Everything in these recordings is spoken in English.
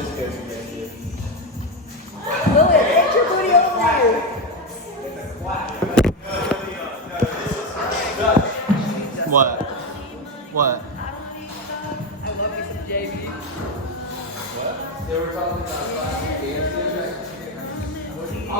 Lily, get your booty over there. What? I love me some JV. What? They were talking about dancing. Oh.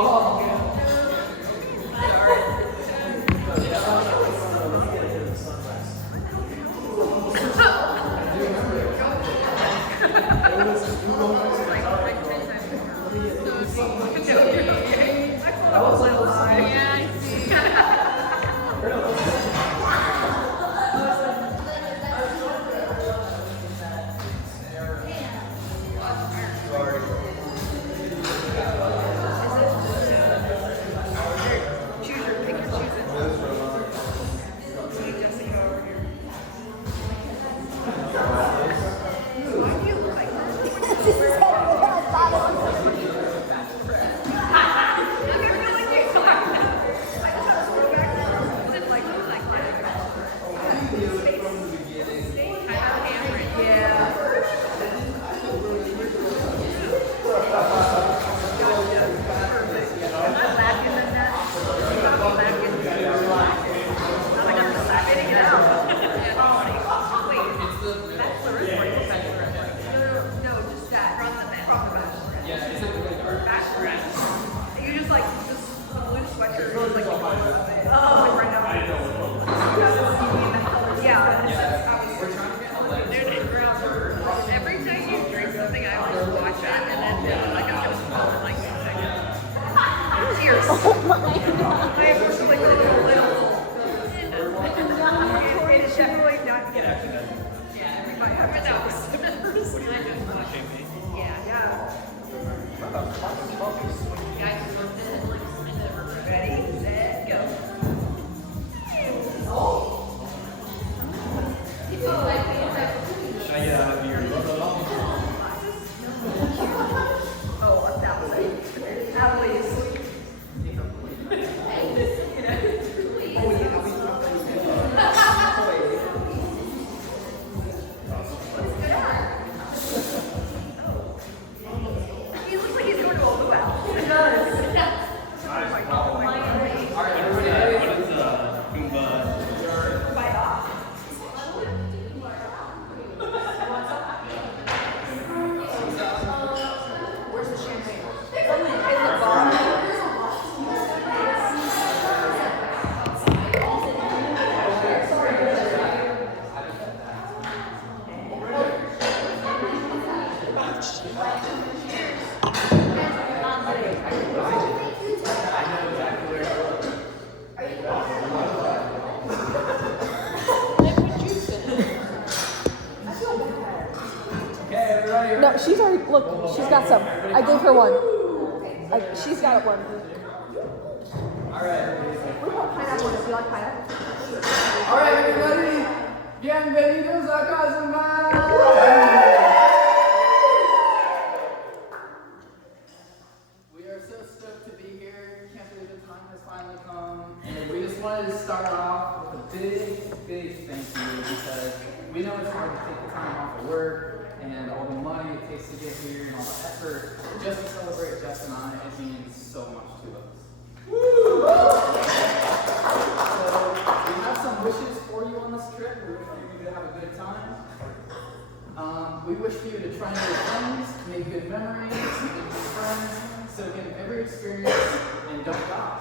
No, she's already, look, she's got some. I gave her one. She's got one. Alright. We put pineapple in it. Do you like pineapple? Alright, everybody. Bienvenidos a Cozumel. We are so stoked to be here. Can't believe the time has finally come. And we just wanted to start off with a big thank you because we know it's hard to take the time off of work and all the money it takes to get here and all the effort just to celebrate Jess and I. It means so much to us. Woo! So we have some wishes for you on this trip. We wish for you to have a good time. We wish for you to try new things, make good memories, make good friends, soak in every experience, and don't die.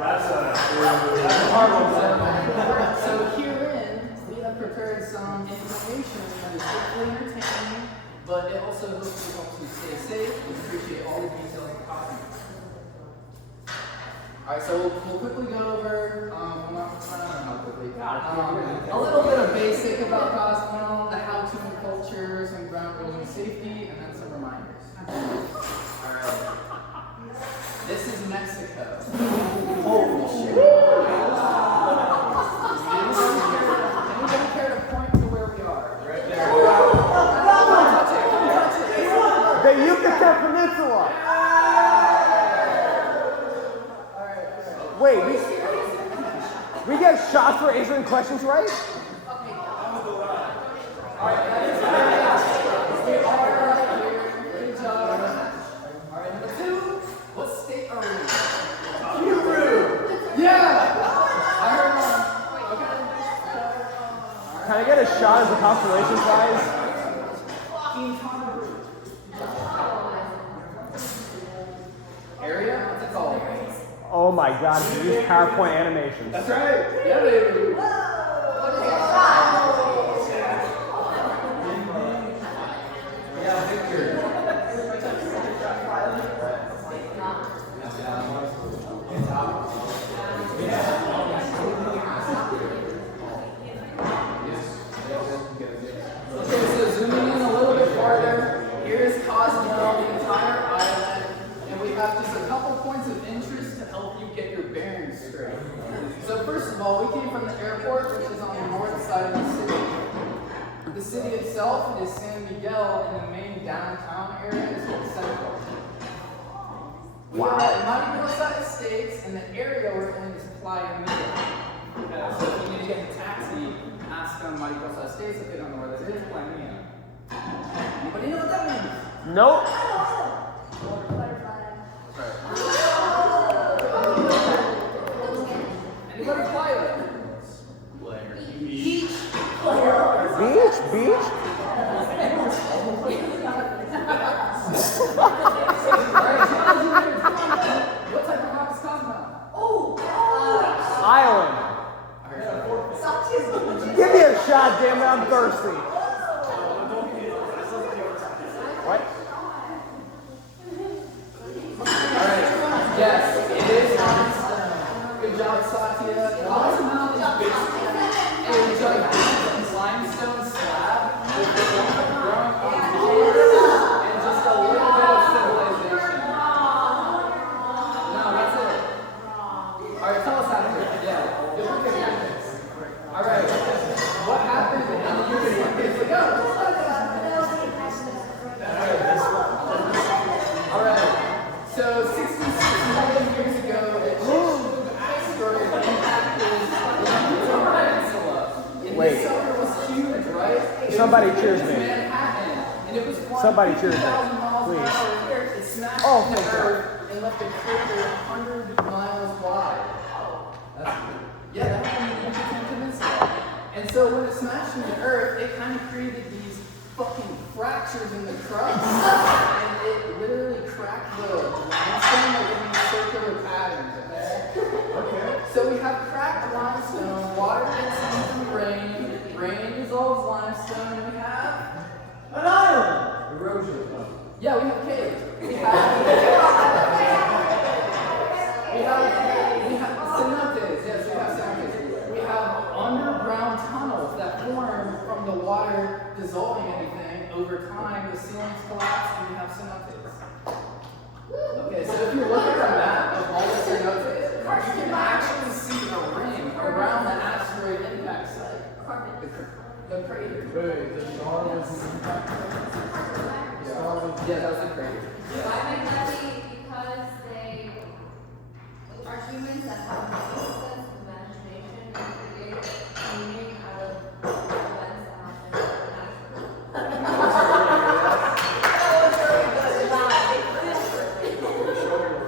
That's a hard one. So herein, we have prepared some information that is hopefully entertaining, but it also hopefully helps you stay safe and appreciate all the details of Cozumel. Alright, so we'll quickly go over, a little bit of basic about Cozumel, the how-to and culture, some ground rules and safety, and then some reminders. Alright. This is Mexico. Holy shit. Anybody care to point to where we are? Right there. The Yucatan Peninsula. Wait, we get shots for answering questions right? Alright, that is Quintana Roo. Area? What's it called? Oh my god, you use PowerPoint animations. That's right. Yeah, baby. Yeah, Victor. Okay, so zooming in a little bit farther, here's Cozumel, the entire island, and we have just a couple points of interest to help you get your bearings straight. So first of all, we came from the airport, which is on the north side of the city. The city itself is San Miguel, and the main downtown area is called Central. We are at Mariposa Estates, and the area we're in is Playa Mia. So if you need to get a taxi, ask them Mariposa Estates if they don't know where that is, Playa Mia. Anybody know what that means? Nope. Anybody play it? Beach? What type of house is Cozumel? Island. Give me a shot, damn it, I'm thirsty. What? Alright, yes, it is limestone. Good job, Satya. Cozumel is basically a gigantic limestone slab with the growing on and just a little bit of civilization. No, that's it. Alright, tell us after. Yeah, good. Alright, what happened in the years ago? Alright, so 66 million years ago, a asteroid impacted the Yucatan Peninsula. And Wait. this sucker was huge, right? Somebody cheers me. Manhattan, and it was Somebody cheers me, 2,000 miles an please. hour. It smashed Oh, into thank God. Earth and left a crater 100 miles wide. That's good. Yeah, that happened in the Yucatan Peninsula. And so when it smashed into Earth, it kind of created these fucking fractures in the crust, and it literally cracked the limestone like in these circular patterns, okay? So we have cracked limestone, water gets in from rain dissolves limestone, and we have An island! erosion. Yeah, we have caves. We have cenotes. Yes, we have cenotes. We have underground tunnels that form from the water dissolving anything. Over time, the ceilings collapse and we have cenotes. Okay, so if you look at a map of all the cenotes, you can actually see a ring around the asteroid impact site. The crater. Wait, the star was the impact? Yeah, that was the crater. I think that because they are humans that have no sense of imagination and create meaning out of events that happen naturally.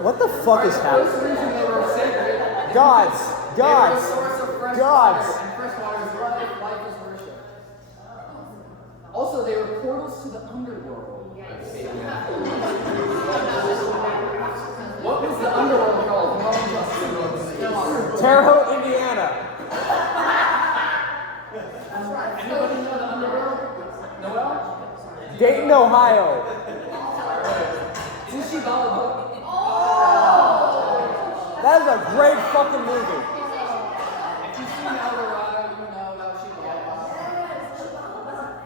What the fuck is That's the happening? reason they were sacred. Gods, They were a gods, source of fresh gods. water, and fresh water is life. Life is worship. Also, they were portals to the underworld. What was the underworld called? Terre Haute, Indiana. Anybody know the underworld? Noel? Dayton, Ohio. Ushibalaba. That is a great fucking movie. If you've seen El Dorado, you know about Ushibalaba.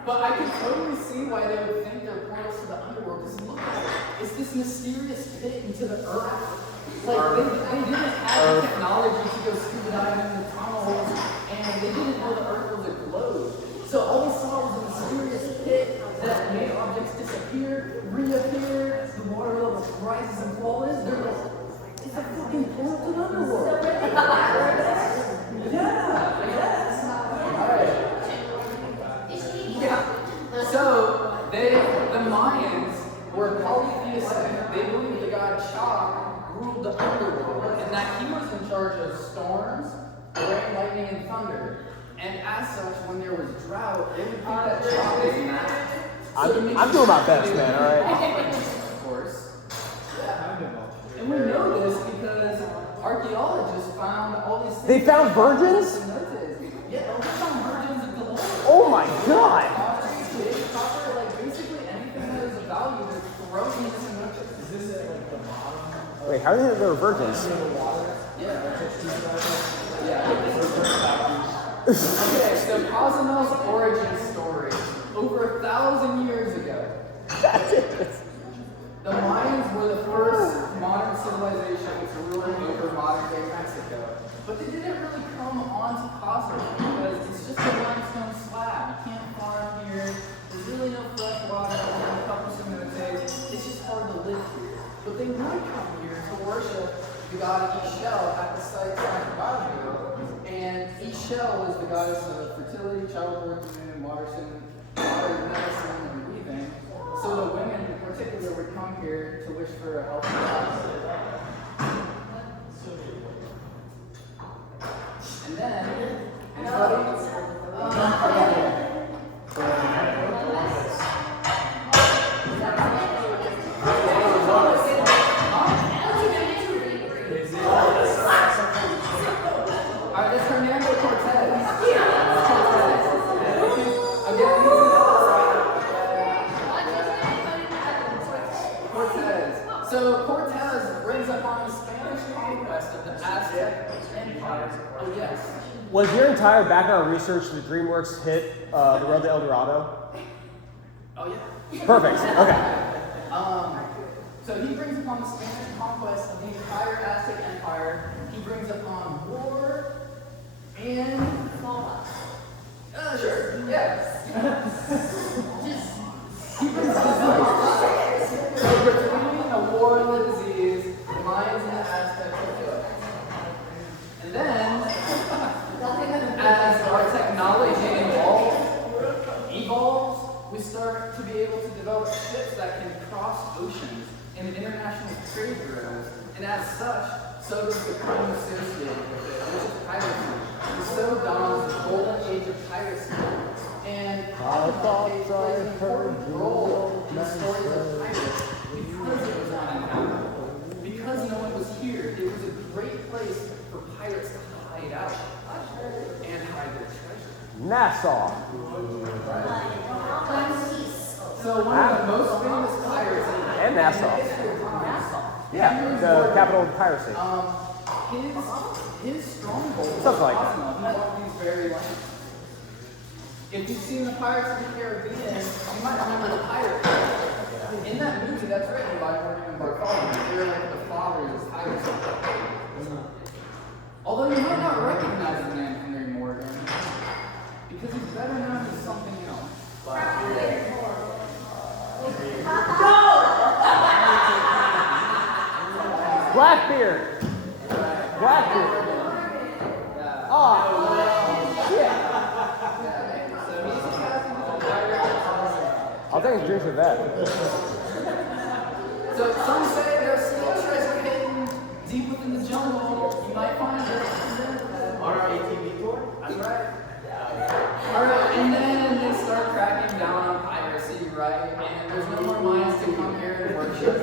But I can totally see why they would think they're portals to the underworld. Because look at it. It's this mysterious pit into the earth. Like, they didn't have the technology to go scuba diving in the tunnels, and they didn't know the earth was a globe. So all they saw was a mysterious pit that made objects disappear, reappear, the water level rises and falls. They're like, it's a fucking portal to the underworld. Yeah. So the Mayans were polytheistic. They believed the god Cha ruled the underworld, and that he was in charge of storms, rain, lightning, and thunder. And as such, when there was drought, they would think that Cha was mad. I'm doing my best, man, all right? Of course. And we know this because archaeologists found all these things. They found virgins? Yeah, they found virgins galore. Oh my god! Copper, like basically anything that is of value is thrown into some notice. Is this like the bottom? Wait, how do you think they were virgins? Okay, so Cozumel's origin story. Over 1,000 years ago, the Mayans were the first modern civilization to rule over modern-day Mexico. But they didn't really come onto Cozumel because it's just a limestone slab. You can't farm here. There's really no fresh water. There's a couple cenotes. It's just hard to live here. But they would come here to worship the god Ixchel at the site of San Baggio. And Ixchel was the goddess of fertility, childbirth, moon, water, medicine, and weaving. So the women in particular would come here to wish for a healthy life. And then, anybody? It's Hernando Cortez. Cortez. So Cortez brings upon the Spanish conquest of the Aztec Empire. Oh yes. Was your entire background research the DreamWorks hit The Road to El Dorado? Oh yeah. Perfect, okay. So he brings upon the Spanish conquest of the entire Aztec Empire. He brings upon war and sure, yes. He brings upon so between the war and the disease, the Mayans and the Aztecs are good. And then, as our technology evolves, we start to be able to develop ships that can cross oceans in international trade routes, and as such, so does the crime associated with it, which is piracy. And so dawns the golden age of piracy. And Cozumel plays an important role in the story of pirates because it was uninhabited. Because no one was here, it was a great place for pirates to hide out and hide their treasure. Nassau. So one of the most famous pirates And Nassau. Yeah, the capital of piracy. His stronghold Something like that. Cozumel, he loved these very lands. If you've seen the Pirates of the Caribbean, you might remember the pirates. In that movie, that's written by Morgan and Bartholomew. They're like the fathers of piracy. Although you might not recognize the name Henry Morgan, because he's better known as something else. Blackbeard. Blackbeard. Oh, shit. I'll take a drink of that. So some say there's still treasure hidden deep within the jungle. You might find it. On our ATV tour? That's right. Alright, and then they start cracking down on piracy, right? And there's no more mines to come here and worship.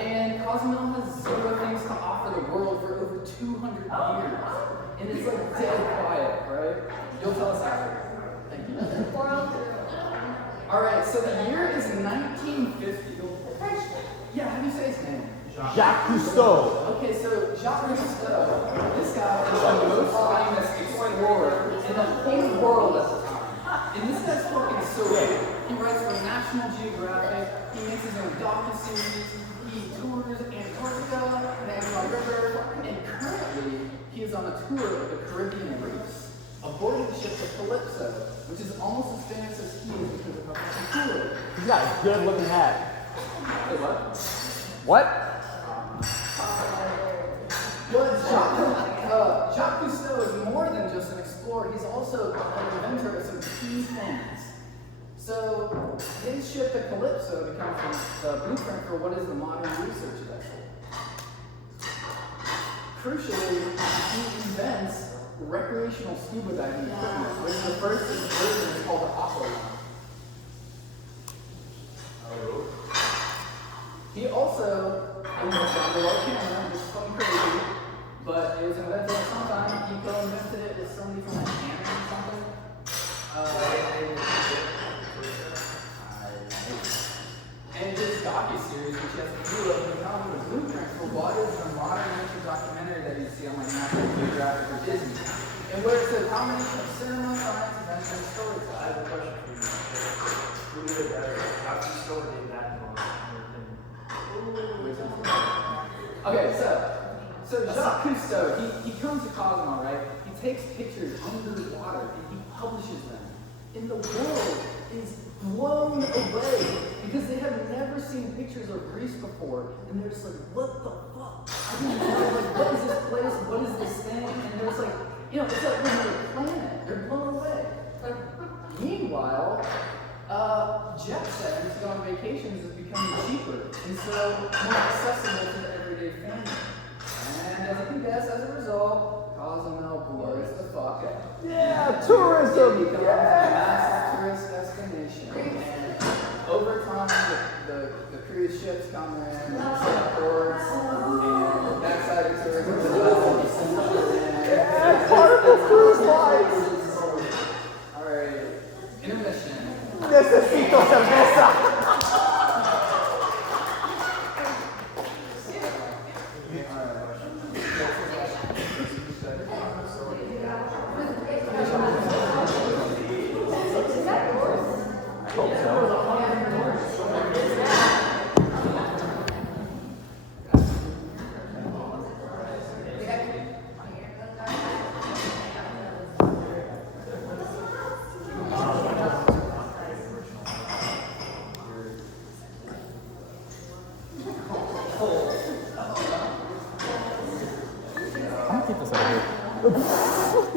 And Cozumel has zero things to offer the world for over 200 years. And it's like dead quiet, right? You'll tell us after. Thank you. Alright, so the year is 1950. Yeah, how do you say his name? Jacques Cousteau. Okay, so Jacques Cousteau, this guy is the most famous explorer in the whole world at the time. And this guy's fucking so big. He writes for National Geographic, he makes his own docu-series, he tours Antarctica, the Amazon River, and currently he is on a tour of the Caribbean reefs, aboard the ship the Calypso, which is almost as famous as he is because of how cool it is. He's got a good looking hat. Wait, what? What? Well, Jacques Cousteau is more than just an explorer. He's also an inventor of some key things. So his ship, the Calypso, becomes the blueprint for what is the modern research vessel. Crucially, he invents recreational scuba diving equipment, which the first version is called the aqualung. He also almost got the low camera, which is fucking crazy, but it was invented at some time. He co-invented it with somebody from like Canada or something. And this docu-series, which has a few of them, kind of the blueprint for what is the modern nature documentary that you see on like National Geographic or Disney. And where it's a combination of cinema, science, adventure, and storytelling. I have a question for you. Who did it better? How do you store it in that moment? Okay, so Jacques Cousteau, he comes to Cozumel, right? He takes pictures under the water and he publishes them. And the world is blown away because they have never seen pictures of Greece before. And they're just like, what the fuck? I don't know, like, what is this place? What is this thing? And there's like, you know, it's like another planet. They're blown away. Meanwhile, jet settings to go on vacations is becoming cheaper and so more accessible to the everyday family. And as you can guess, as a result, Cozumel blows the fuck up. Yeah, tourism. It becomes a massive tourist destination. And over time, the cruise ships come in, set ports, and backside of tourism develops. Yeah, Carnival Cruise Lines. Alright, intermission. Necesito cerveza.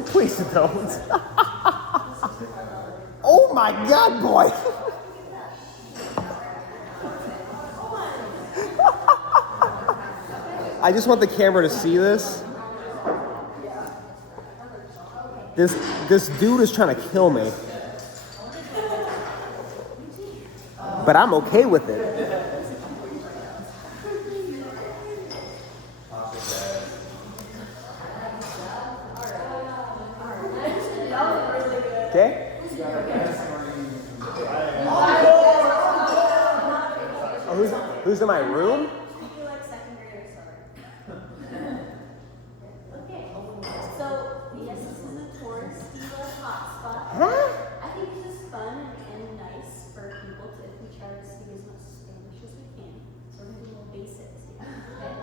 Please don't. Oh my God, boy. I just want the camera to see this. This dude is trying to kill me. But I'm okay with it. Okay? Oh, who's in my room? You're like second graders, Okay, so yes, this is a tourist hotspot. Huh? I think it's just fun and nice for people to, if we try to speak as much Spanish as we can, so we're gonna do little basics here. Okay?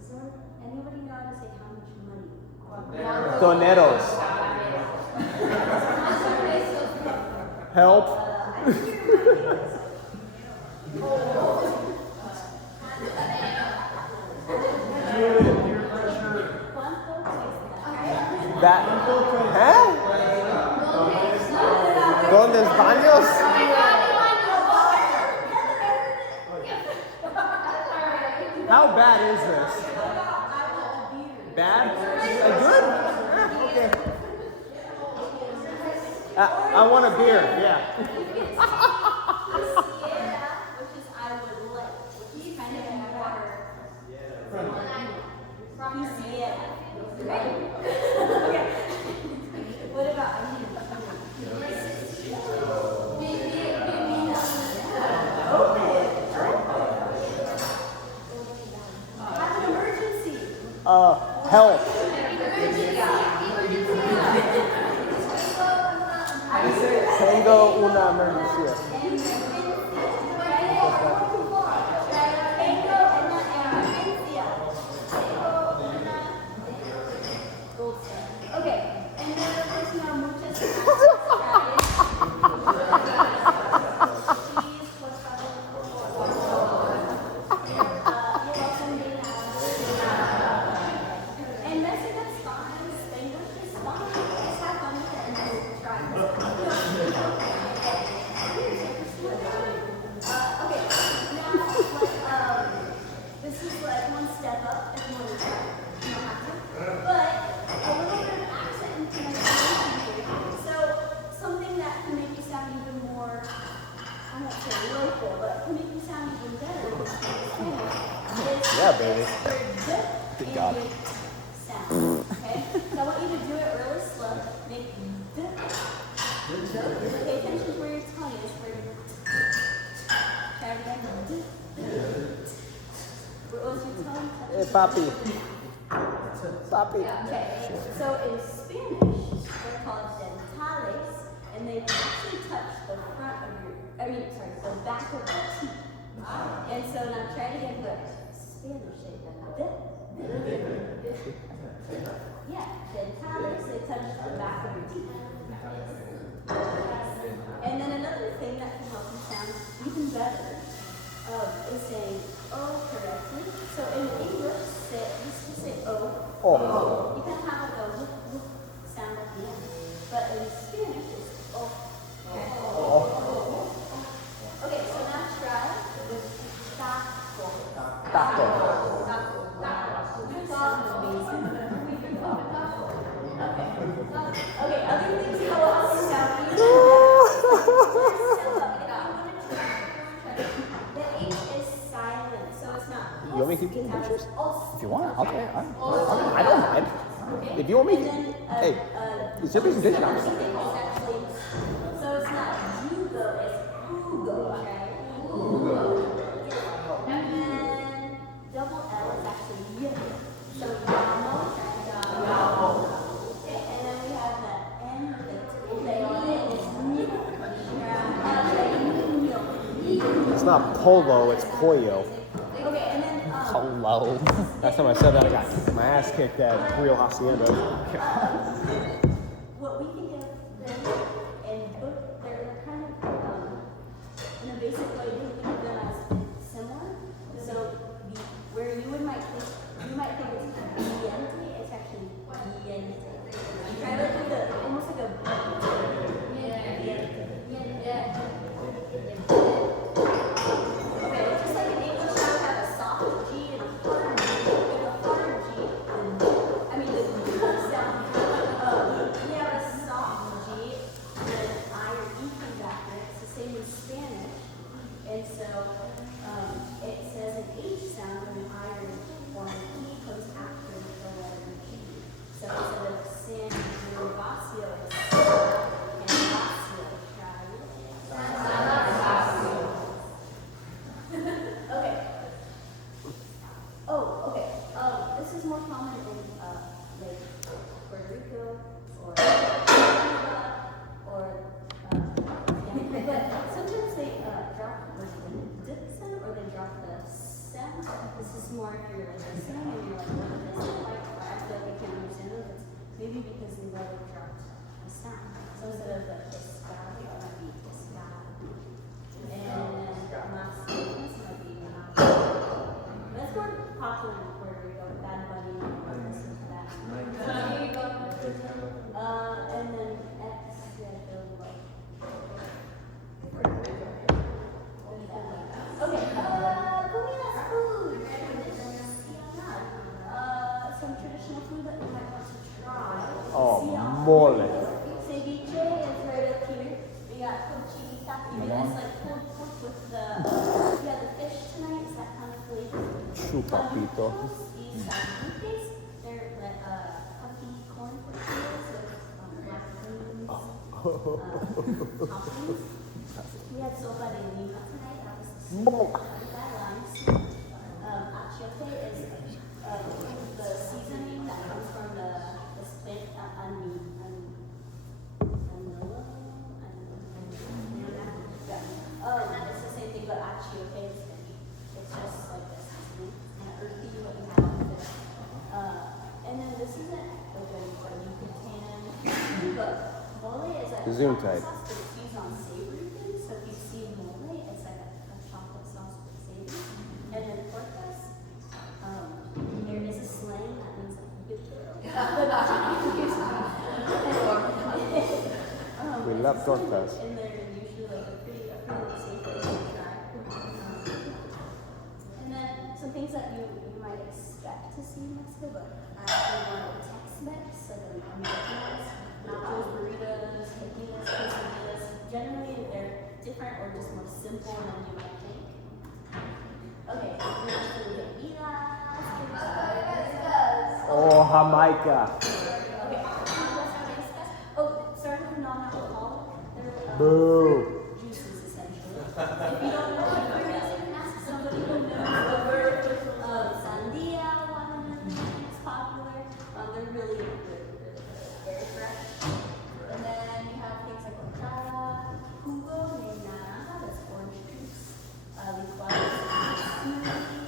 So anybody know how to say how much money? Doneros. Help. That, huh? ¿Dónde baños? How bad is this? Bad? Good? Okay. I want a beer, yeah. Which is I would like, which is kind of water. From Sierra. Okay. What about I need I have an emergency. Help. Tengo una emergencia. Okay, and then of course you have muchas and Mexico's fine, Spanish is fine. Just have fun with it and then try it. Okay, now this is like one step up if you want to try. You don't have to. But a little bit of accent and pronunciation here. So something that can make you sound even more, I won't say local, but can make you sound even better. Yeah, baby. Good God. Sound. Okay? So I want you to do it really slow. Make the. Pay attention to where your tongue is. Try it again. What was your tongue? Hey, papi. Papi. Okay. So in Spanish, they're called dentales, and they actually touch the front of your. The back of your teeth. And so now try it again, but Spanish, say yeah, dentales, they touch the back of your teeth. And then another thing that can help you sound even better is saying oh correctly. So in English, just say oh. Oh. You can have like a whoop, whoop sound at the end. But in Spanish, it's oh. Okay. Okay, so now try with taco. Taco. You sound amazing. Okay, other things that will help you sound even the H is silent, so it's not. You want me to keep taking pictures? If you want, okay. I don't mind. If you want me to. Hey, it's your presentation. So it's not jugo, it's hugo, okay? Hugo. And then double L is actually y. So yamo, yamo. Okay, and then we have the N with the It's not polo, it's pollo. Okay, and then Polo. Last time I said that, I got my ass kicked at Rio Hacienda. what we think of them and they're kind of in a basic way we think of them as similar. So where you might think it's diente, it's actually diente. Try to do the almost like a okay, just like in English, I would have a soft G and a hard G. And a hard G, I mean the sound. We have a soft G and an I or E comes after it. It's the same in Spanish. And so it says an H sound when an I or an E comes after the letter G. So instead of San Gervasio, it's San Gervasio. Try it. Okay. Oh, okay. This is more common in like Puerto Rico or Canada or but sometimes they drop like the D sound or they drop the sound. This is more if you're like listening and you're like, what is this like? Or I feel like I can't understand it. It's maybe because they never dropped the sound. So instead of the pescado, it might be pescado. And más might be that's more popular in Puerto Rico. Bad Bunny, listen to that. And then X, yeah, okay, comidas food. Some traditional food that you might want to try. Oh, mole. Ceviche is right up here. We got cochinita. It's like pulled pork with the fish tonight. Is that kind of flavor? Chupapito. These saladitos, they're like puffy corn tortillas with black beans, toppings. We had sopa de lima tonight. That was achiote is the seasoning that comes from the split it's the same thing, but achiote is fish. It's just like this seasoning, kind of earthy, what you have with it. And then this isn't like a Yucatan, but mole is like a Zoom chocolate type. sauce, but it's used on savory things. So if you see mole, it's like a chocolate sauce with savory. And then porcas, there is a slang that means like good girl. We love tortas. And they're usually like a pretty safe way to try. And then some things that you might expect to see in Mexico, but I actually want Tex-Mex, so the Americanos, nachos, burritos, taquitos, quesadillas. Generally, they're different or just more simple than you might think. Okay, Jamaica. Okay. Oh, starting with non-alcoholic. They're Boo. juices essentially. If you don't know what fruit is, you can ask somebody who knows the word. Sandia, watermelon is popular. They're really good, very fresh. And then you have things like horchata, jugo de naranja, that's orange juice, licuados, smoothie.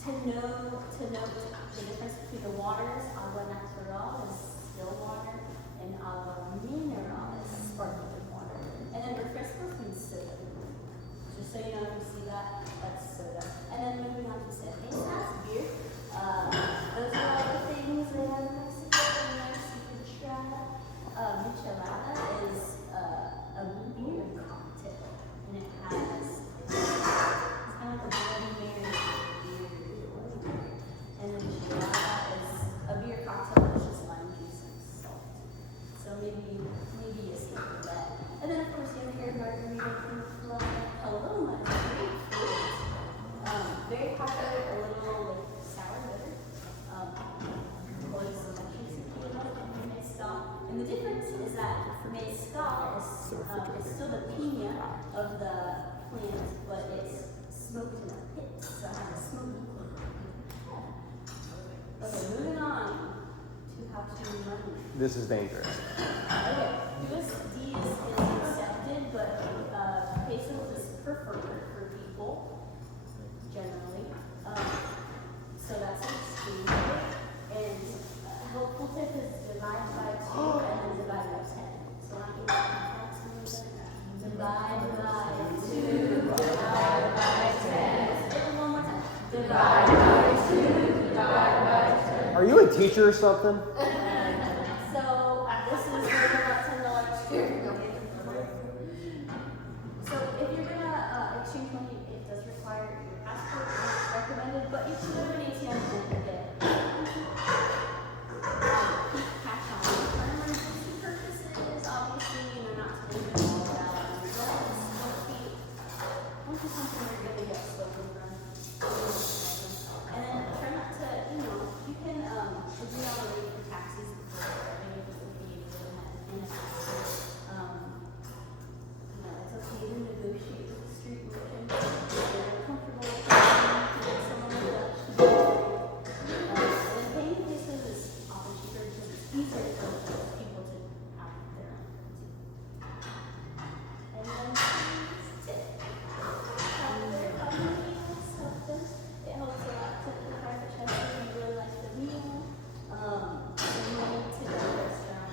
To note the difference between the waters, agua natural is still water, and agua mineral is sparkling water. And then refresco means soda. Just so you know, if you see that, that's soda. And then moving on to cervezas, beer. Those are all the things they have in Mexico. You can try. Michelada is a beer cocktail, and it has it's kind of like a Bloody Mary beer. And then michelada is a beer cocktail that's just lime juice and salt. So maybe you see that. And then of course you have your margarita from Paloma, grapefruit. Very popular, a little like sour bitter. And the difference is that mezcal is still the piña of the plant, but it's smoked in a pit, so it has a smoky flavor. Okay, moving on to how to money. This is dangerous. Okay, USD is accepted, but pesos is preferred for people generally. So that's exchange rate. And helpful tip is divide by 2 and then divide by 10. So I'm going to divide by 2, divide by 10. Say it one more time. Divide by 2, divide by 10. Are you a teacher or something? So this is about $10 here. So if you're gonna exchange money, it does require your passport. It's recommended, but you should have an ATM and get keep cash on you for emergency purposes. Obviously, not to leave it all out. Don't be something you're gonna get stolen from. And then try not to, you can agree on a rate for taxis before starting if it's okay to do that in a taxi. It's okay to negotiate with the street merchant if you're comfortable with that. You can get someone with a and paying places is often cheaper because it's easier for people to have their own. And then tip. It helps a lot to the private chef if you really like the meal. When you to the restaurant,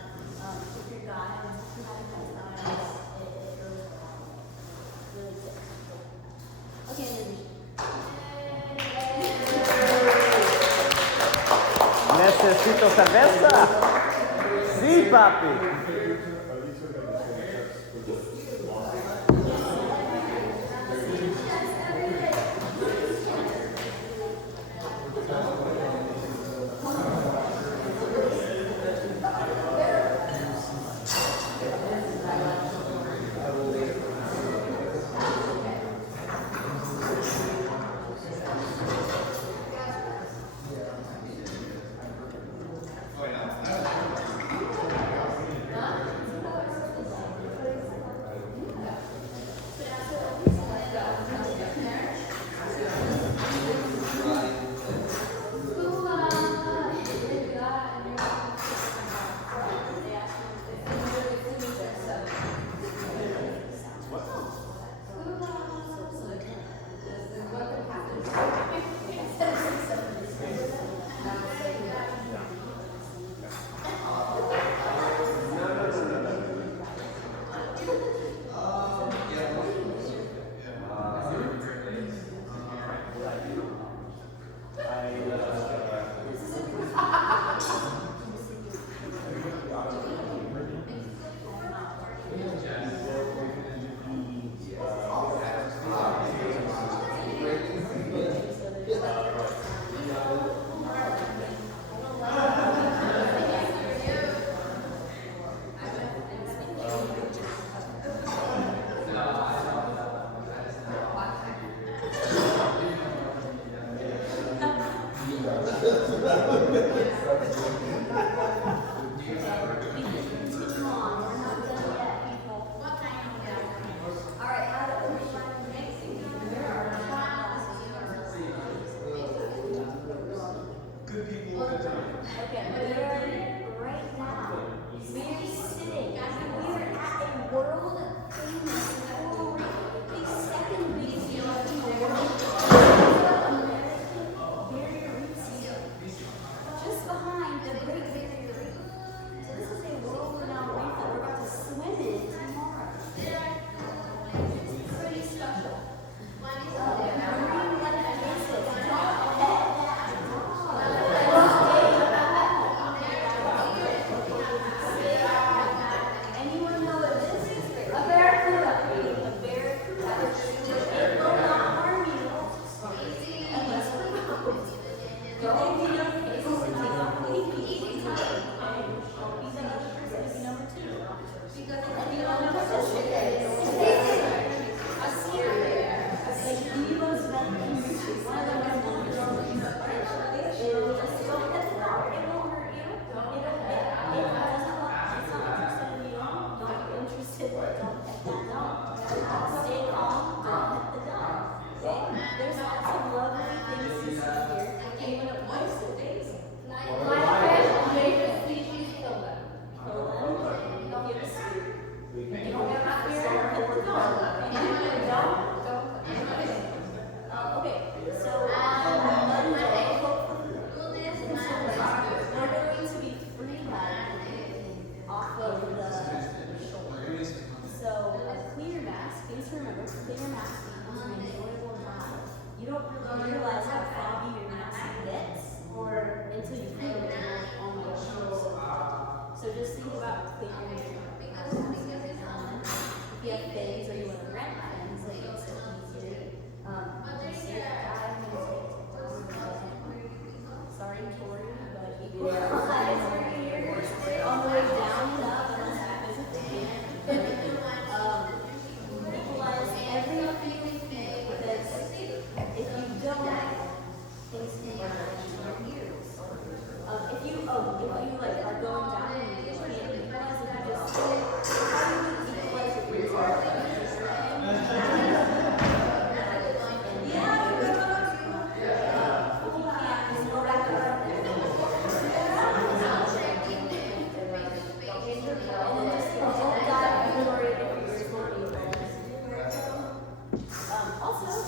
if your guy wants to have a nice eyes, it really tips. Okay, Necesito cerveza? Sí, papi.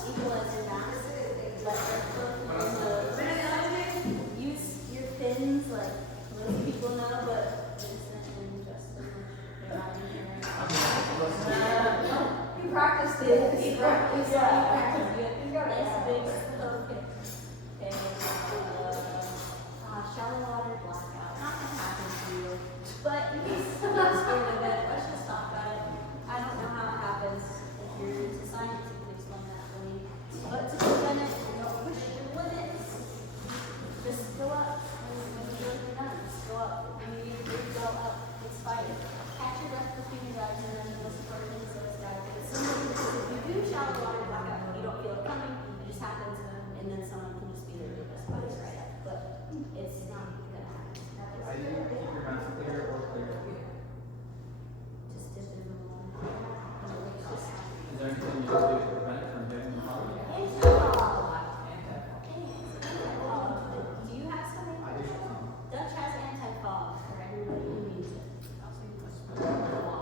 equalize your mass. Let airflow use your fins like most people know, but and just as much. They're not in here. You practiced it. You practiced it. Nice big okay. Okay. Shallow water blackout. Not gonna happen to you. But in case you're not scared of it, let's just talk about it. I don't know how it happens. If you're into science, you can explain that for me. But to prevent it, don't push your limits. Just go up. When you're done, just go up. When you go up, it's fine. Catch your breath between your legs, and then the most important thing is those guys. It's simple because if you do shallow water blackout, you don't feel it coming. It just happens, and then someone can just be there to just bodies right up. But it's not gonna happen. How do you keep your mouth clear or clear? Just dip in the water. Is there anything you can do to prevent it from getting in the body? Do you have something? I do. Dutch has anti-fog for everybody who needs it.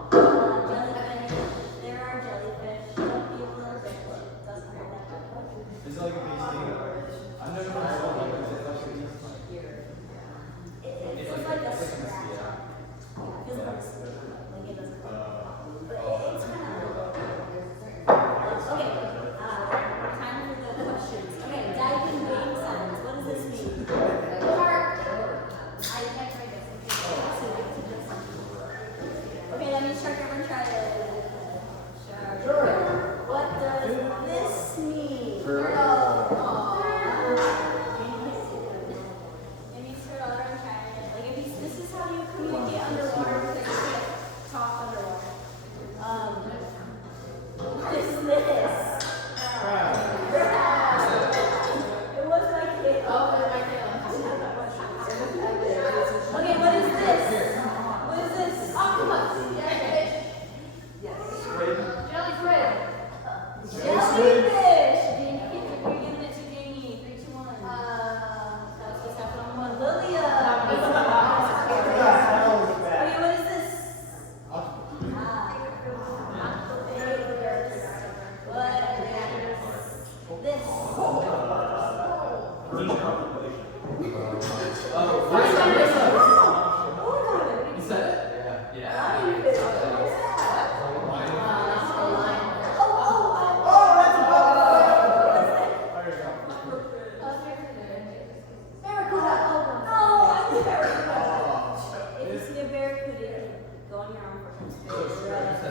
Jellyfish. There are jellyfish. Don't be a little bit. It doesn't hurt that much. Is it like a bee sting? I've never heard of something like this. It's like a bee sting. It's like a scratch. Yeah, it feels like it doesn't hurt. But it's kind of okay. Time for the questions. Okay, diving game signs. What does this mean? Okay, that means shark ever try it. Sure. What does this mean? Maybe turtle ever try it. Like if you, this is how you communicate underwater because you can't talk underwater. What is this? It was my kid. Okay, what is this? What is this? Octopus. Jellyfish. Jellyfish. You're giving it to Jamie. 3, 2, 1. That's what's happening on Lilia. Okay, what is this? Octopus. What is this? You said it? Yeah. If you see a barracuda, you can go on your own for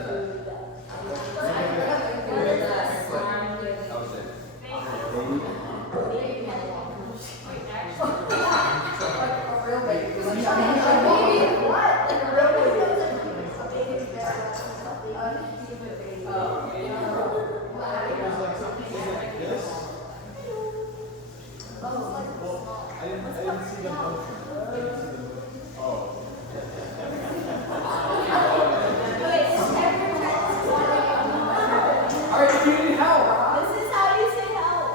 I didn't see them motion. Alright, if you need help. This is how you say help.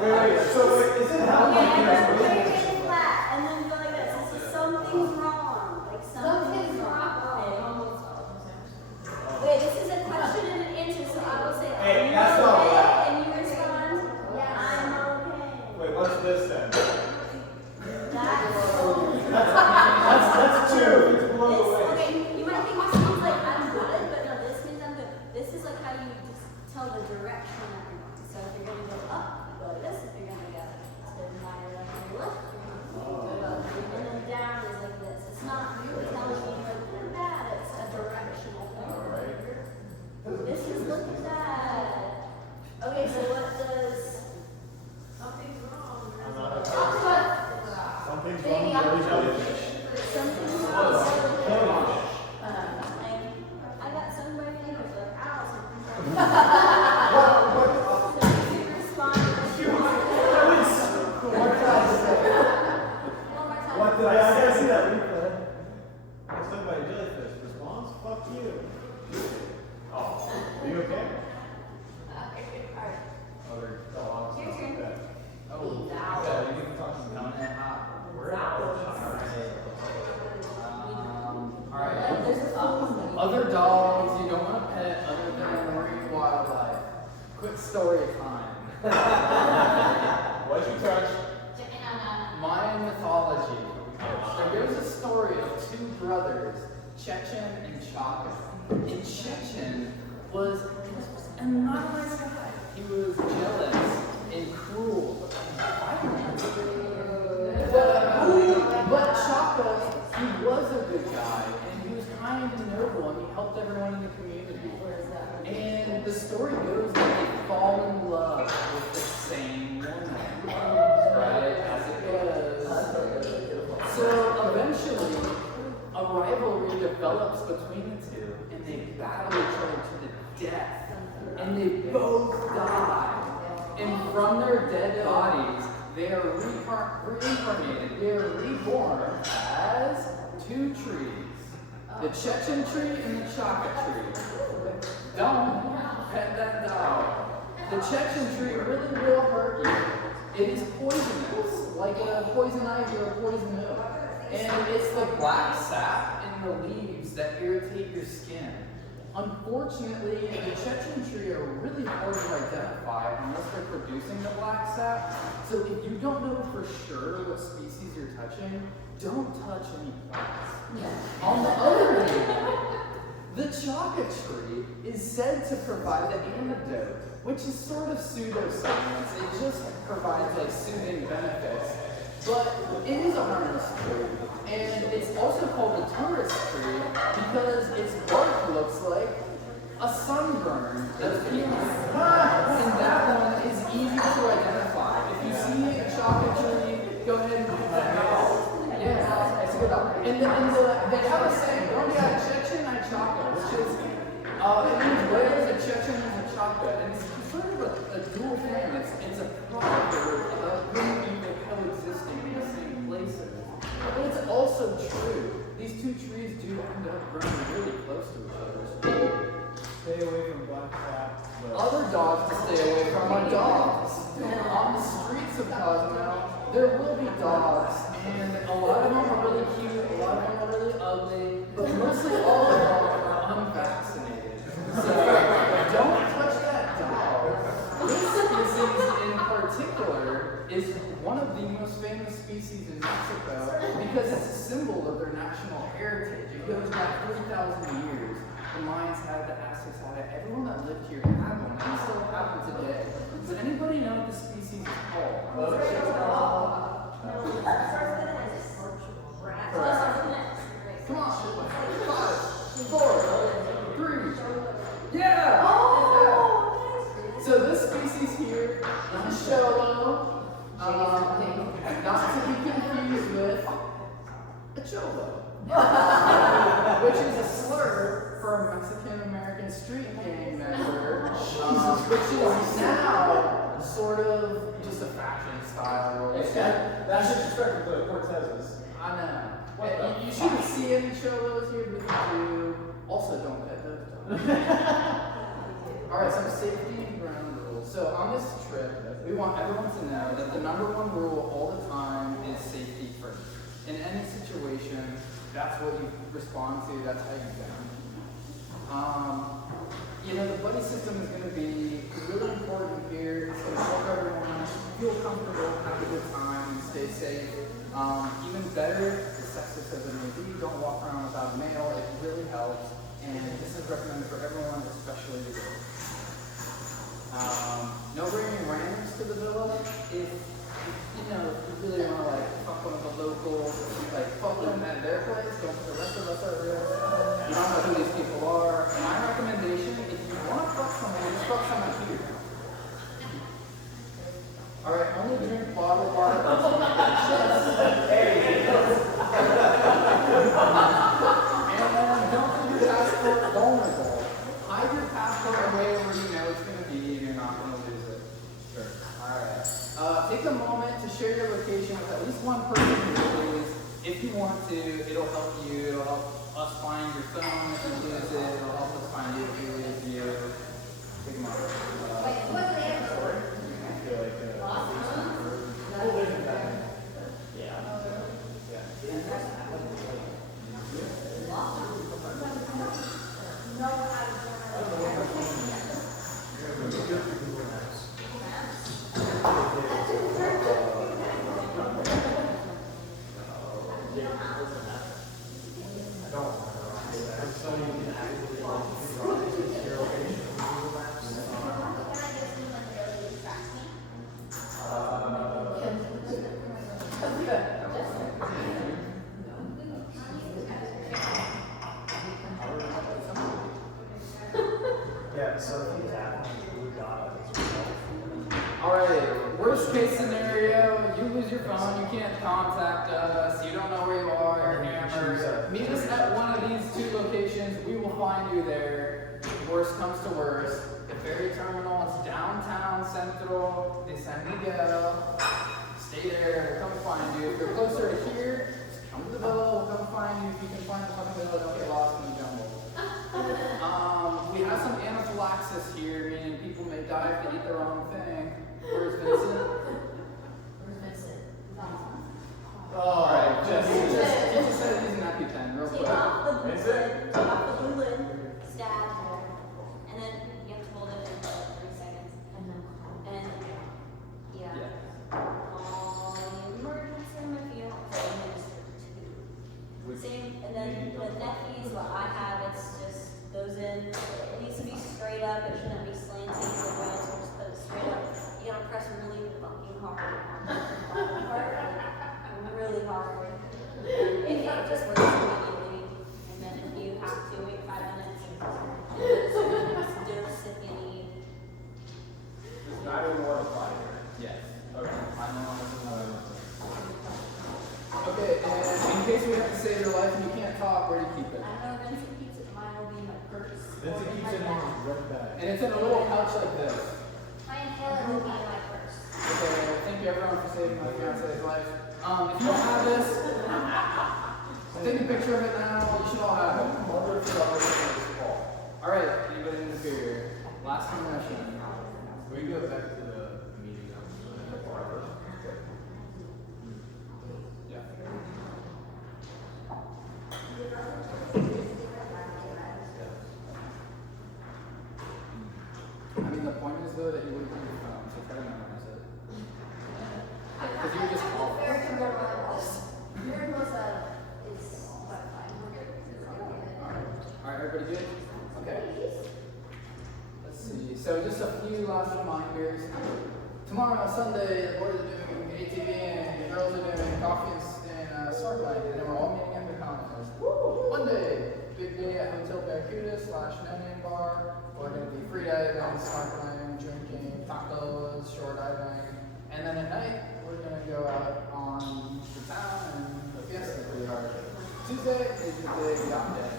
Wait, so is it help? Okay, everyone put your chin flat and then go like this. This is something's wrong. Like something's wrong. Wait, this is a question and an answer, so I will say, Hey, are you that's not okay? right. And you respond, I'm okay. Wait, what's this then? That's That's 2. It's below the this, waist. okay, you might think this means like I'm good, but no, this means I'm good. This is like how you just tell the direction that you're going. So if you're gonna go up, you go like this. If you're gonna go time. What'd you touch? Mayan mythology. There goes a story of two brothers, Chechen and Chaka. And Chechen was a not nice guy. He was jealous and cruel. But Chaka, he was a good guy, and he was kind and noble, and he helped everyone in the community. And the story goes that they fall in love with the same woman, right? As it goes. So eventually, a rivalry develops between the two, and they battle each other to the death. And they both die. And from their dead bodies, they are reincarnated. They are reborn as two trees. The Chechen tree and the Chaka tree. Don't pet that dog. The Chechen tree really will hurt you. It is poisonous, like a poison ivy or a poison oak. And it's the black sap in the leaves that irritate your skin. Unfortunately, the Chechen tree are really hard to identify unless they're producing the black sap. So if you don't know for sure what species you're touching, don't touch any plants. On the other hand, the Chaka tree is said to provide the antidote, which is sort of pseudoscience. It just provides like soothing benefits. But it is a harmless tree. And it's also called a tourist tree because its bark looks like a sunburn. And that one is easy to identify. If you see a Chaka tree, go ahead and pick that out. Yeah, it's good. And they have a saying, don't get Chechen, I Chaka, which is, it means where is a Chechen and a Chaka. And it's sort of a dual thing. It's a proverb about good people coexisting in the same places. But it's also true. These two trees do end up growing really close to each other. Stay away from black sap. Other dogs to stay away from are dogs. On the streets of Cozumel, there will be dogs, and a lot of them are really cute, a lot of them are really ugly, but mostly all of them are unvaccinated. So don't touch that dog. This species in particular is one of the most famous species in Mexico because it's a symbol of their national heritage. It goes back 3,000 years. The Mayans had, the Aztecs had it. Everyone that lived here had one, and they still have it today. Does anybody know what the species is called? Come on. 5, 4, 3. Yeah! So this species here is Cholo, not to be confused with a cholo, which is a slur for a Mexican-American street gang member, which is now sort of just a fashion style. That's disrespectful to Cortez's. I know. You shouldn't see any cholos here, but if you do, also don't pet those dogs. Alright, some safety and ground rules. So on this trip, we want everyone to know that the #1 rule all the time is safety first. In any situation, that's what you respond to, that's how you go. The buddy system is going to be really important here. It's going to help everyone feel comfortable, have a good time, and stay safe. Even better, as sexist as it may be, don't walk around without a mail. It really helps. And this is recommended for everyone, especially the girls. No bringing randoms to the villa. If you really want to fuck one of the locals, fuck them at their place, don't put the rest of us at risk. You don't know who these people are. My recommendation, if you want to fuck someone, just fuck someone here. Alright, only drink bottled water. And don't put your passport vulnerable. Hide your passport away where you know it's going to be and you're not going to lose it. Sure. Alright. Take a moment to share your location with at least one person, please. If you want to, it'll help you. It'll help us find your phone if you lose it. It'll help us find you if you lose you. Take a moment. Yeah, so if you tap on the blue dot, Alright, worst case scenario, you lose your phone, you can't contact us, you don't know where you are, you're hammered. Meet us at one of these two locations, we will find you there. Worst comes to worst. The ferry terminal is downtown Central de San Miguel. Stay there, we'll come find you. If you're closer to here, come to the villa, we'll come find you. If you can find the fucking villa, don't get lost in the jungle. We have some anaphylaxis here, meaning people may die if they eat the wrong thing. Where's Vincent? Oh, alright, just said using that pen real quick. Take off the blue lid, stab, and then you have to hold it for like 3 seconds. And yeah. All the emergency if you don't administer two. Same, and then the neck piece, what I have, it's just goes in. It needs to be straight up. It shouldn't be slanting. Otherwise, we'll just put it straight up. You gotta press really fucking hard on the bottom part, really hard. It just works immediately. And then if you have to wait 5 minutes, just dose if you need. Does 911 apply here? Yes. Okay. Okay, and in case we have to save your life and you can't talk, where do you keep it? I don't know, Vincent keeps it. Mine will be in my purse. Vincent keeps it in his red bag. And it's in a little pouch like this. My inhaler will be in my purse. Okay, thank you everyone for saving my fiance's life. If you don't have this, take a picture of it now. You should all have it. Alright, anybody in the fear? Last impression. We go back to the meeting. Yeah. I mean, the point is though that you wouldn't use your phone, so try to memorize it. Because you just call. Alright, everybody good? Okay. Let's see. So just a few last reminders. Tomorrow, Sunday, the boys are doing ATV and the girls are doing coffee and snorkeling, and we're all meeting at the conference. Monday, big day at Hotel Barracuda / No Name Bar. We're going to be free diving, snorkeling, drinking, tacos, shore diving. And then at night, we're going to go out on the town and the fiesta pretty hard. Tuesday is the big yacht day.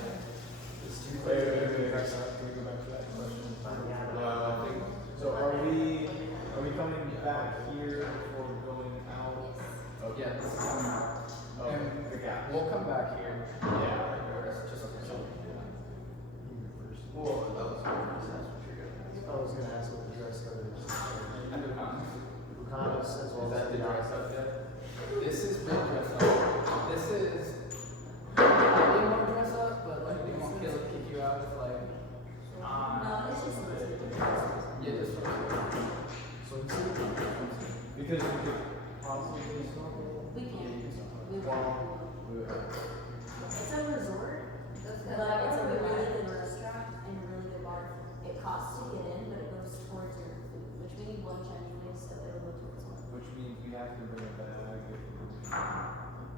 Wait. Can we go back to that question? I think, so are we coming back here before going out? Yeah, this is coming out. And the gap. we'll come back here. Yeah. Just Well, that was what you're gonna I was gonna ask what the dress code is. and the comments. Bucanas as well Is that as the dress up yet? This is big dress up. This is maybe more dress up, but like they won't kick you out with like No, it's just yeah, just for Because we could possibly do something. we can. We While It's a resort, but it's a really good restaurant and a really good bar. It costs to get in, but it goes towards your food, which we need lunch anyway, so it'll go towards lunch. which means you have to bring a bag if you're like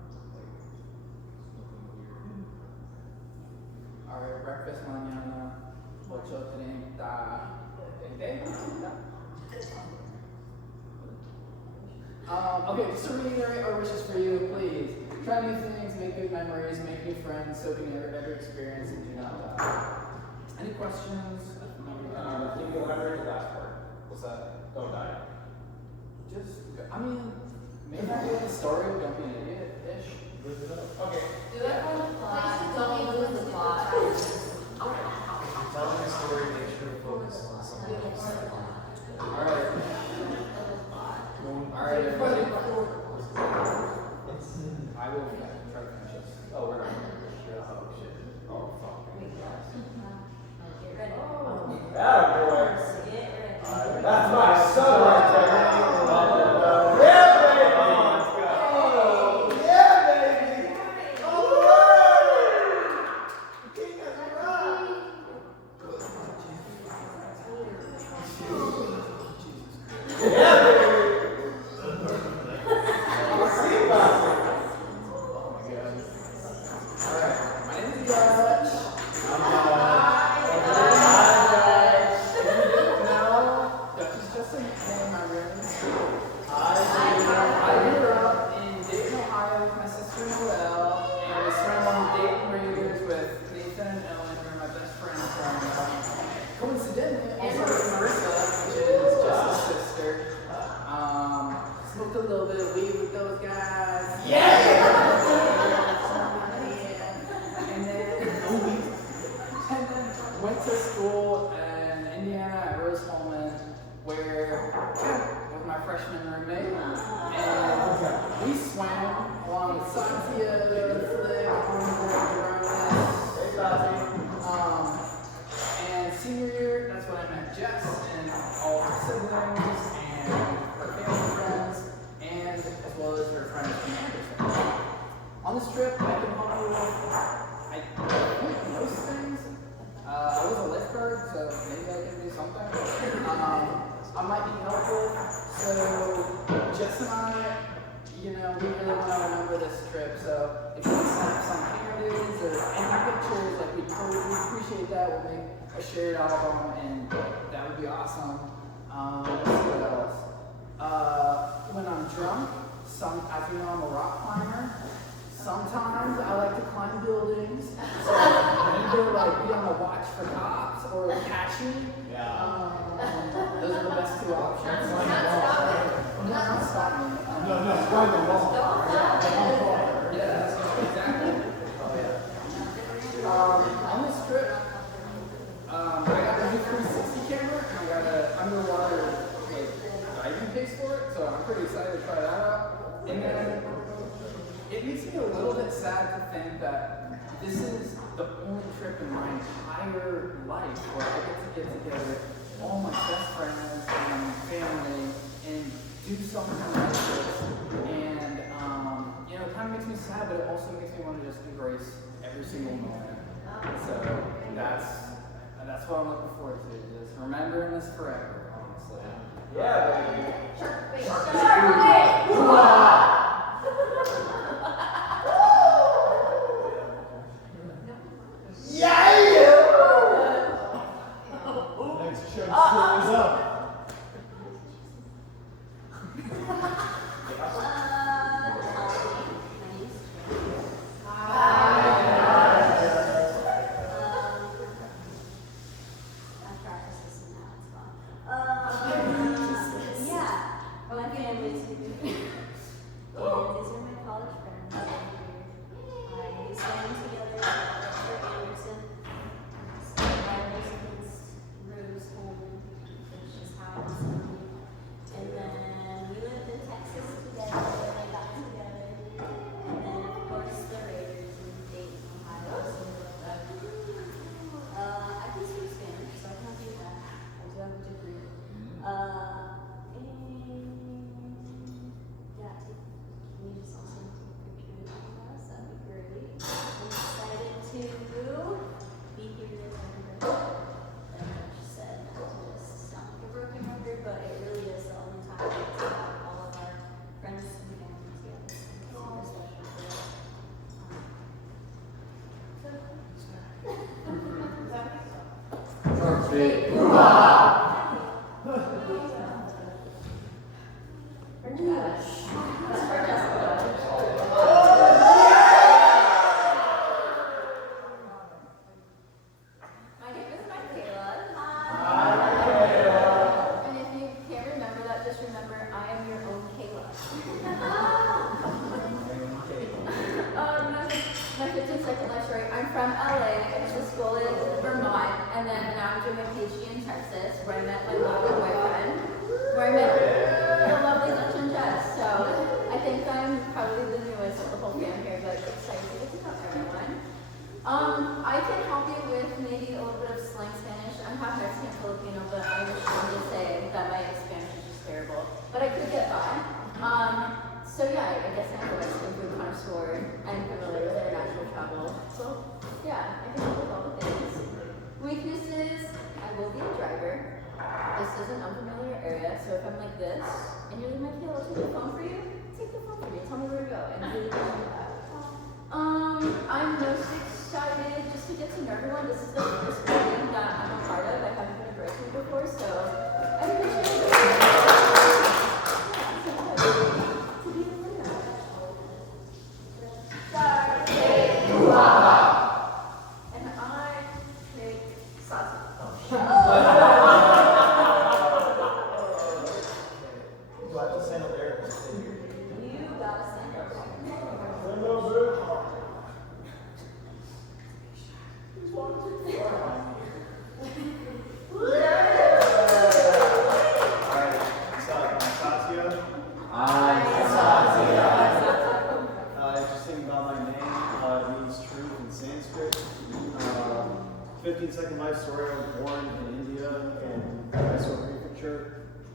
something weird. Alright, breakfast mañana. 8:30. Okay, just to reiterate our wishes for you, please. Try new things, make good memories, make new friends, soak in every experience, and do not die. Any questions? Can you elaborate the last part? What's that? Don't die. Just, I mean, maybe the story of don't be an idiot-ish. Okay. Do it on the fly. Don't lose the plot. Telling the story, make sure to focus on something else. Alright. Alright, everybody. I will try to finish this. Oh, we're not. Oh, shit. Oh, fuck. Get ready. Yeah, boy. Get ready. That's my son right there. this trip. So if you can snap some candles or any pictures, like we'd totally appreciate that. We'll make a shared album, and that would be awesome. Let's see what else. When I'm drunk, as you know, I'm a rock climber. Sometimes I like to climb buildings, so either like be on the watch for cops or catch me. Those are the best two options. No, not stop me. No, climb the wall. Yeah, exactly. Oh yeah. On this trip, I got a new 360 camera and I got an underwater diving case for it, so I'm pretty excited to try that out. And then it makes me a little bit sad to think that this is the only trip in my entire life where I get together with all my best friends and family and do something like this. And you know, it kind of makes me sad, but it also makes me want to just embrace every single moment. So that's what I'm looking forward to, just remembering this forever, honestly. Yeah, baby. Next show is up.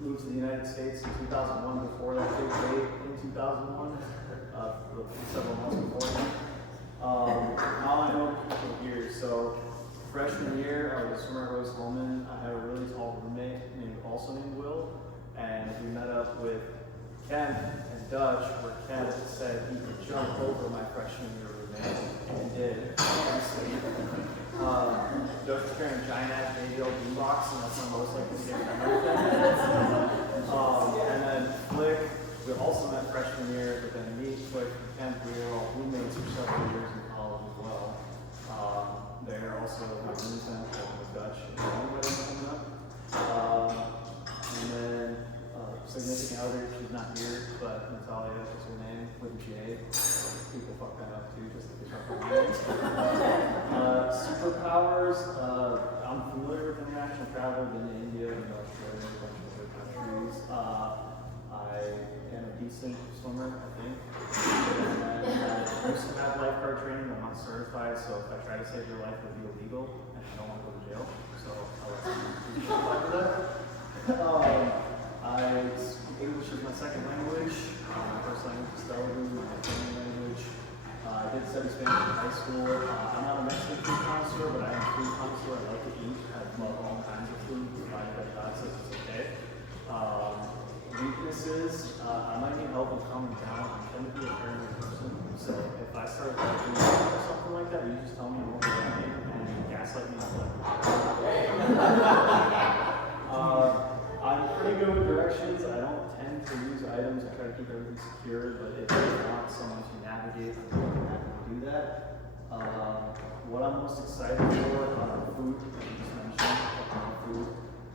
Moved to the United States in 2001 before that big date in 2001, several months before that. Now I know people here. So freshman year, I was a swimmer at Rose Coleman. I had a really tall roommate also named Will, and we met up with Ken and Dutch, where Kent said he could jump over my freshman year roommate, and did, obviously. Dutch was carrying a giant ass JBL boombox, and that's my most like the same memory of that. And then Flick, we also met freshman year, but then me, Flick, and Kent, we were all roommates for several years in college as well. They're also my roommate with Dutch. Anybody coming up? And then significant other, she's not here, but Natalia is her name, with a J. People fuck that up too, just like they fuck up names. Superpowers, I'm familiar with international travel, been to India, been to Australia, a bunch of other countries. I am a decent swimmer, I think. And I used to have lifeguard training, I'm not certified, so if I try to save your life, it would be illegal, and I don't want to go to jail, so I'll let you for that. English is my second language. My first language is Telugu, my second language. I did study Spanish in high school. I'm not a Mexican food connoisseur, but I am a food connoisseur. I like to eat. I love all kinds of food, provided by God says it's okay. Weaknesses, I might need help with calming down. I tend to be a paranoid person, so if I start doing something like that, you just tell me what you're doing and gaslight me. I'm pretty good with directions. I don't tend to use items. I try to keep everything secure, but if you want someone to navigate, I'm happy to do that. What I'm most excited for, food, like you just mentioned, food.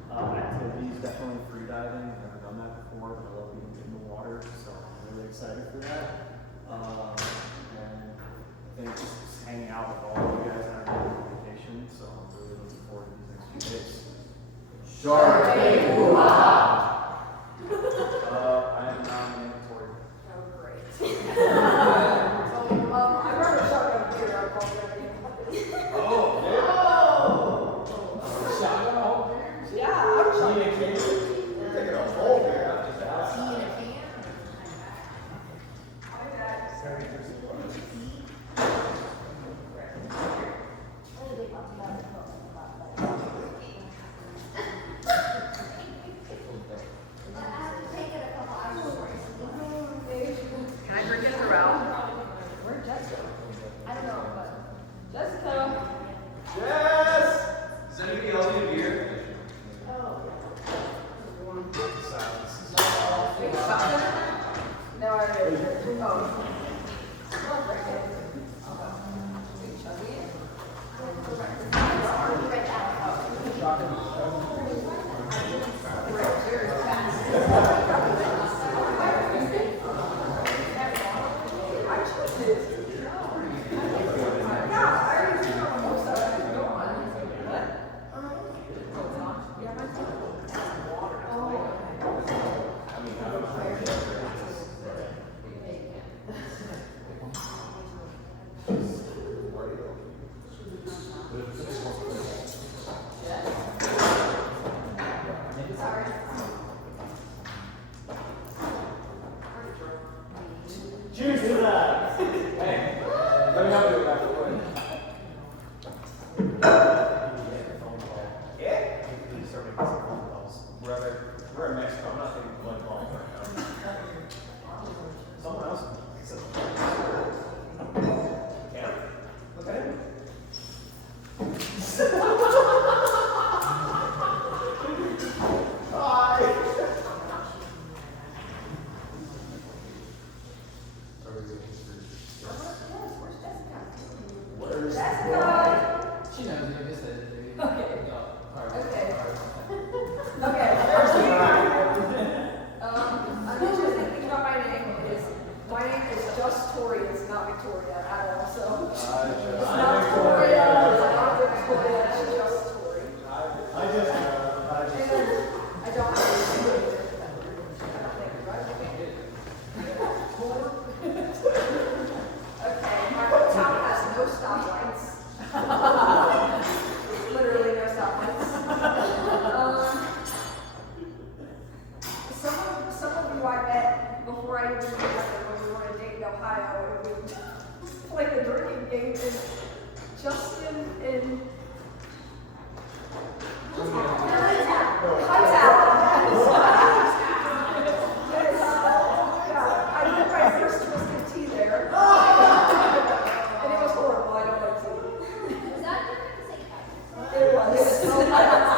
Activities, definitely free diving. I've never done that before, but I love being in the water, so I'm really excited for that. And I think just hanging out with all of you guys on our vacation, so I'm really looking forward to these next few days. Shark Tank. I am nominated for it. Oh, great. I remember shotgun beer. I called it. Oh! Shotgun beers? Yeah, I'm shotgun. Taking a whole beer out of just Tea in a can? I have to take it a couple hours before I sleep. Can I drink it throughout? Where's Jessica? I don't know, but. Jessica. Yes! Does anybody else need a beer? No, I didn't. Oh. I'll drink it. Chubby. I'll be right back. Cheers to that! Hey, let me help you with that real quick. Yeah? Please start making some phone calls. We're in Mexico. I'm not taking blood calls right now. Someone else says, Yeah. Look at him. She knows you just said it. Okay. Alright. Okay. Okay. I'm just thinking about my name is just Tori. It's not Victoria at all. So it's not Victoria. It's not Victoria. It's just Tori. I just I don't have Okay, my hotel has no stoplights. Literally no stoplights. Some of you I met before I even moved here when we were in Dayton, Ohio, and we played the drinking game, and Justin in Hightown. It was so bad.